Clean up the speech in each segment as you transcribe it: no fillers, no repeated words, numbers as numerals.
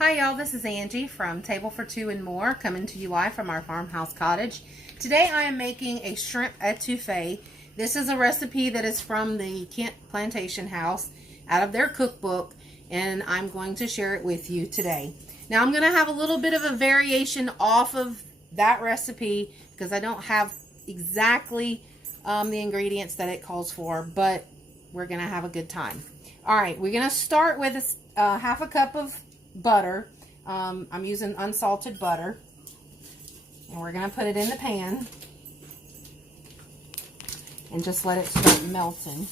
Hi y'all, this is Angie from Table for Two and More, coming to you live from our farmhouse cottage. Today I am making a shrimp etouffee. This is a recipe that is from the Kent Plantation House out of their cookbook, and I'm going to share it with you today. Now I'm going to have a little bit of a variation off of that recipe because I don't have exactly the ingredients that it calls for, but we're going to have a good time. Alright, we're going to start with half a cup of butter. I'm using unsalted butter, and we're going to put it in the pan and just let it start melting.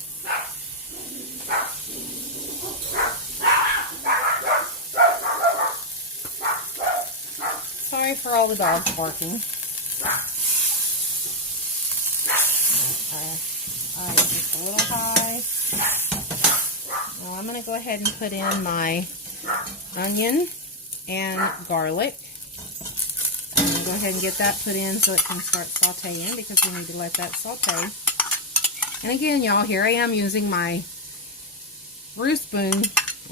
Sorry for all the dogs barking. Alright, just a little high. Now I'm going to go ahead and put in my onion and garlic. I'm going to go ahead and get that put in so it can start sauteing, because we need to let that saute. And again, y'all, here I am using my roost spoon,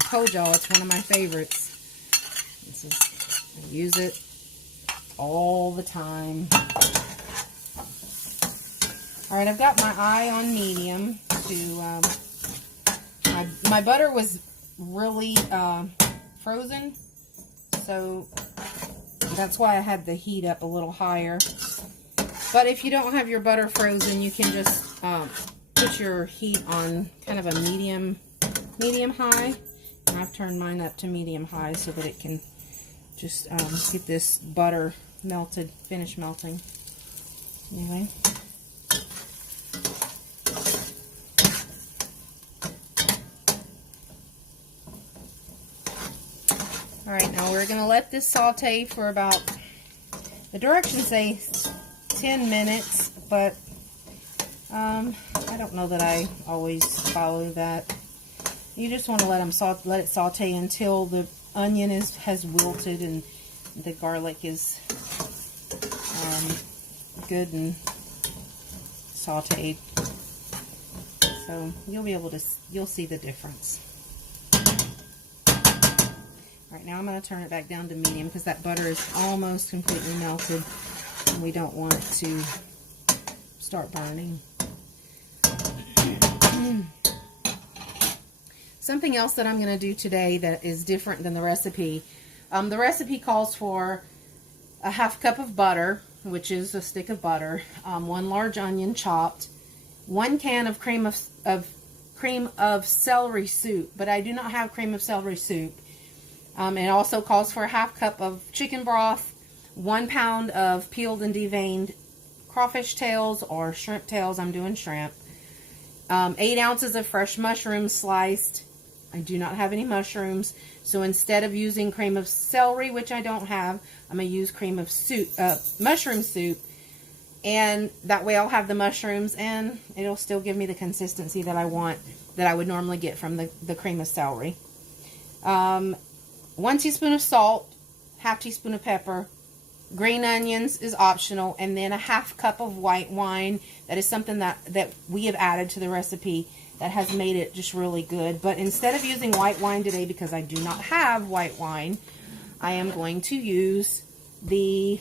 Kojo. It's one of my favorites. I use it all the time. Alright, I've got my eye on medium to, my butter was really frozen, so that's why I had the heat up a little higher. But if you don't have your butter frozen, you can just put your heat on kind of a medium high. And I've turned mine up to medium high so that it can just get this butter melted, finish melting. Anyway. Alright, now we're going to let this saute for about, the directions say 10 minutes, but I don't know that I always follow that. You just want to let it saute until the onion has wilted and the garlic is good and sauteed. So you'll see the difference. Alright, now I'm going to turn it back down to medium because that butter is almost completely melted and we don't want it to start burning. Something else that I'm going to do today that is different than the recipe. The recipe calls for a half cup of butter, which is a stick of butter, 1 large onion chopped, 1 can of cream of celery soup, but I do not have cream of celery soup. It also calls for a half cup of chicken broth, 1 pound of peeled and deveined crawfish tails or shrimp tails. I'm doing shrimp. 8 ounces of fresh mushrooms sliced. I do not have any mushrooms, so instead of using cream of celery, which I don't have, I'm going to use cream of mushroom soup, and that way I'll have the mushrooms and it'll still give me the consistency that I want, that I would normally get from the cream of celery. 1 teaspoon of salt, half teaspoon of pepper, green onions is optional, and then a half cup of white wine. That is something that we have added to the recipe that has made it just really good. But instead of using white wine today, because I do not have white wine, I am going to use the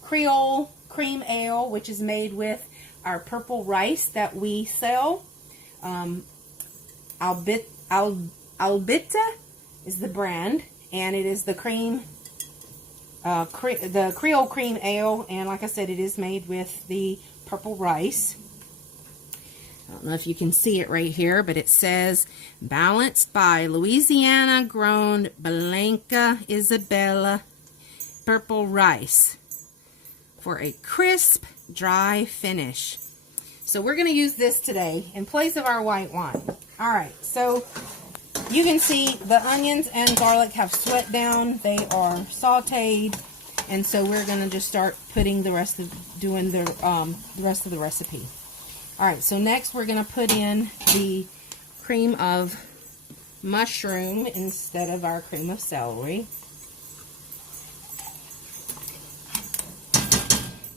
Creole cream ale, which is made with our purple rice that we sell. Albita is the brand, and it is the the Creole cream ale, and like I said, it is made with the purple rice. I don't know if you can see it right here, but it says balanced by Louisiana grown Blanca Isabella purple rice for a crisp, dry finish. So we're going to use this today in place of our white wine. Alright, so you can see the onions and garlic have sweat down. They are sauteed, and so we're going to just start putting the rest of the recipe. All right, so next we're going to put in the cream of mushroom instead of our cream of celery.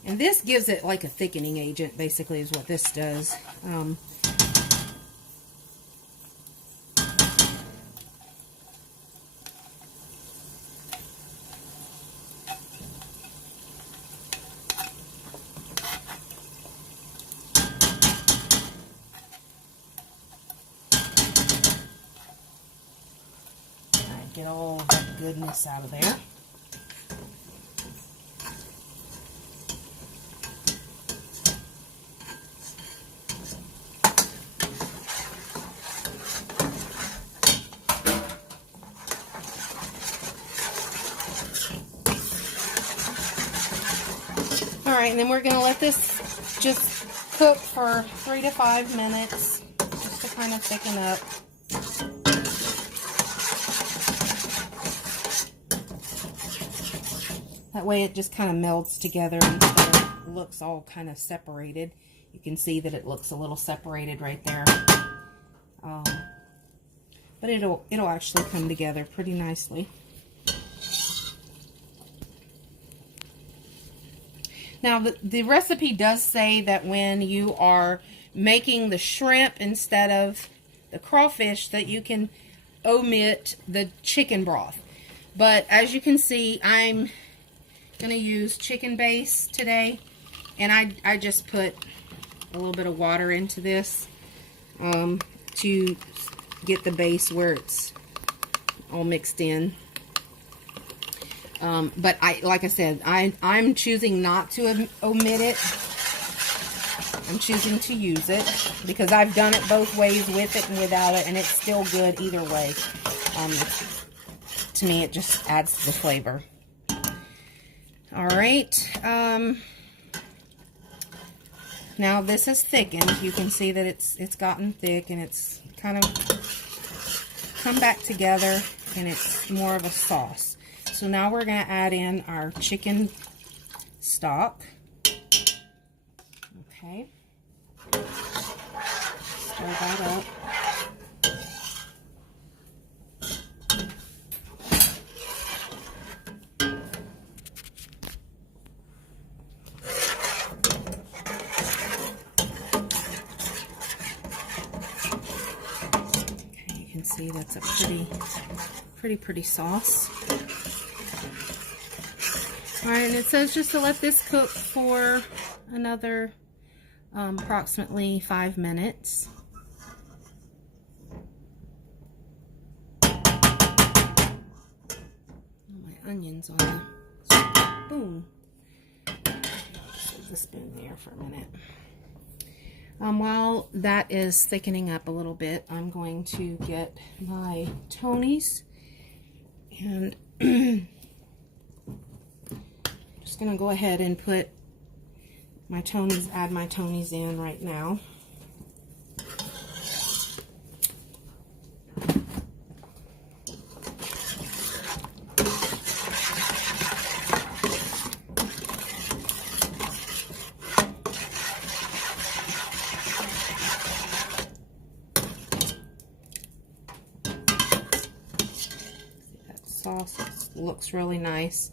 And this gives it like a thickening agent, basically, is what this does. get all that goodness out of there. Alright, and then we're going to let this just cook for 3 to 5 minutes, just to kind of thicken up. That way it just kind of melds together instead of looks all kind of separated. You can see that it looks a little separated right there. But it'll actually come together pretty nicely. Now, the recipe does say that when you are making the shrimp instead of the crawfish, that you can omit the chicken broth. But as you can see, I'm going to use chicken base today. And I just put a little bit of water into this to get the base where it's all mixed in. But like I said, I'm choosing not to omit it. I'm choosing to use it because I've done it both ways, with it and without it, and it's still good either way. To me, it just adds to the flavor. All right. Now this is thickened. You can see that it's gotten thick and it's kind of come back together, and it's more of a sauce. So now we're going to add in our chicken stock. Okay. Stir that up. Okay, you can see that's a pretty sauce. Alright, and it says just to let this cook for another approximately 5 minutes. My onions on the spoon. Put the spoon there for a minute. While that is thickening up a little bit, I'm going to get my Tony's and just going to go ahead and put my Tony's, add my Tony's in right now. That sauce looks really nice.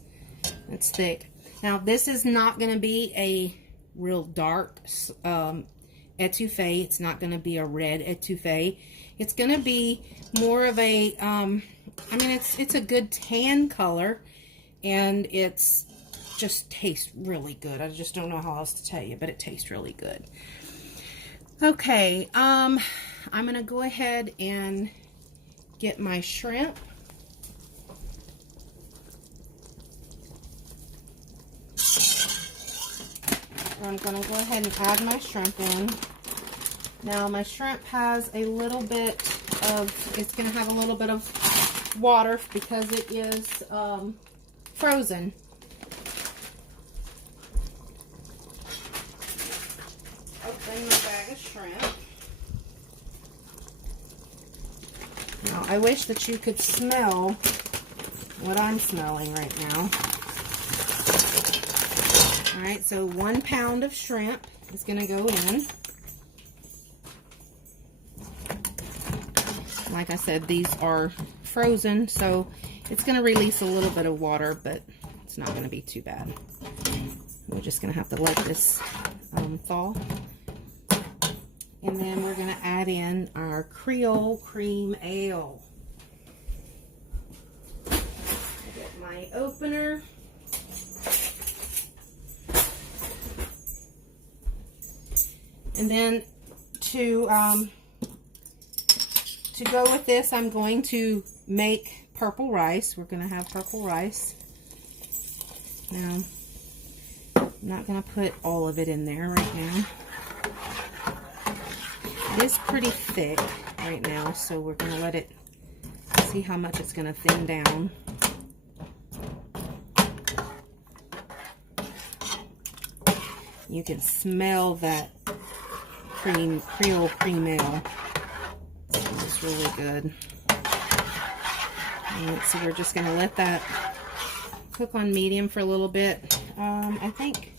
It's thick. Now, this is not going to be a real dark etouffee. It's not going to be a red etouffee. It's going to be more of a, I mean, it's a good tan color, and it's just tastes really good. I just don't know how else to tell you, but it tastes really good. Okay, I'm going to go ahead and get my shrimp. I'm going to go ahead and add my shrimp in. Now my shrimp has a little bit of, it's going to have a little bit of water because it is frozen. Open my bag of shrimp. Now I wish that you could smell what I'm smelling right now. Alright, so 1 pound of shrimp is going to go in. Like I said, these are frozen, so it's going to release a little bit of water, but it's not going to be too bad. We're just going to have to let this thaw. And then we're going to add in our Creole Cream Ale. Get my opener. And then to to go with this, I'm going to make purple rice. We're going to have purple rice. Now, I'm not going to put all of it in there right now. It is pretty thick right now, so we're going to let it see how much it's going to thin down. You can smell that Creole cream ale. It smells really good. And so we're just going to let that cook on medium for a little bit. I think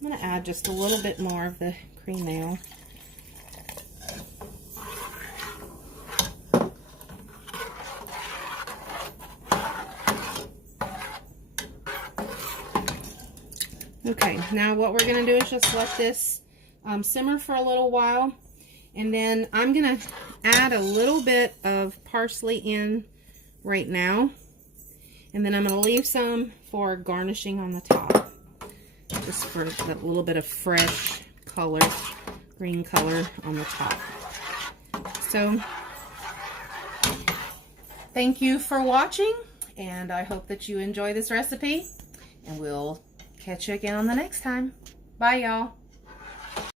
I'm going to add just a little bit more of the cream ale. Okay, now what we're going to do is just let this simmer for a little while, and then I'm going to add a little bit of parsley in right now, and then I'm going to leave some for garnishing on the top, just for that little bit of fresh color, green color on the top. So, thank you for watching, and I hope that you enjoy this recipe, and we'll catch you again on the next time. Bye, y'all.